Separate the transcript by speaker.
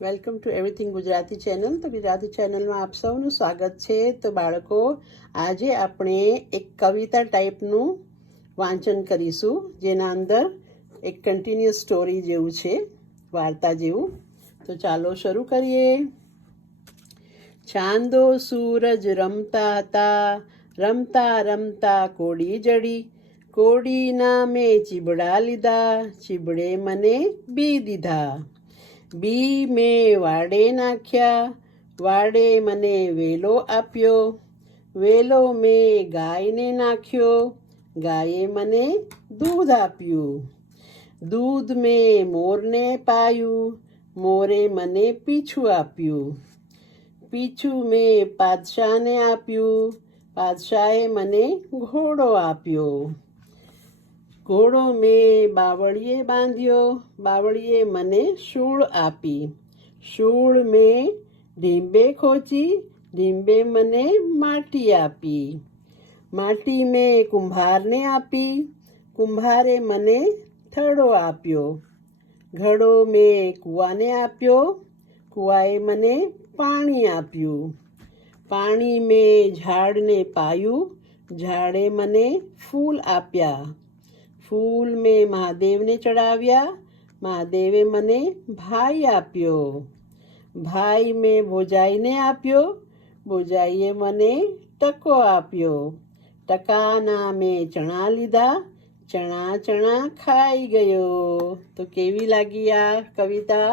Speaker 1: Welcome to everything Gujarati channel. તો ગુજરાતી ચેનલમાં આપ સૌનું સ્વાગત છે. તો બાળકો, આજે આપણે એક કવિતા ટાઈપનું વાંચન કરીશું, જેના અંદર એક કન્ટિન્યુઅસ સ્ટોરી જેવું છે, વાર્તા જેવું. તો ચાલો શરૂ કરીએ. ચાંદો સૂરજ રમતા હતા રમતા રમતા કોડી જડી. કોડીના મેં ચીબડા લીધા, ચીબડે મને બી દીધા. બી મેં વાડે નાખ્યા વાડે મને વેલો આપ્યો વેલો મેં ગાયને નાખ્યો ગાયે મને દૂધ આપ્યું દૂધ મેં મોરને પાયું મોરે મને પીછું આપ્યું પીછું મેં પાદશાહને આપ્યું પાદશાહે મને ઘોડો આપ્યો ઘોડો મેં બાવળીએ બાંધ્યો બાવળીએ મને શૂળ આપી શૂળ મેં ઢીંબે ખોચી ઢીંબે મને માટી આપી માટી મેં કુંભારને આપી કુંભારે મને થડો આપ્યો ઘડો મેં કૂવાને આપ્યો કૂવાએ મને પાણી આપ્યું પાણી મેં ઝાડને પાયું ઝાડે મને ફૂલ આપ્યા ફૂલ મેં મહાદેવને ચડાવ્યા મહાદેવે મને ભાઈ આપ્યો ભાઈ મેં ભોજાઈને આપ્યો ભોજાઈએ મને ટકો આપ્યો ટકાના મેં ચણા લીધા ચણા ચણા ખાઈ ગયો તો કેવી લાગી આ કવિતા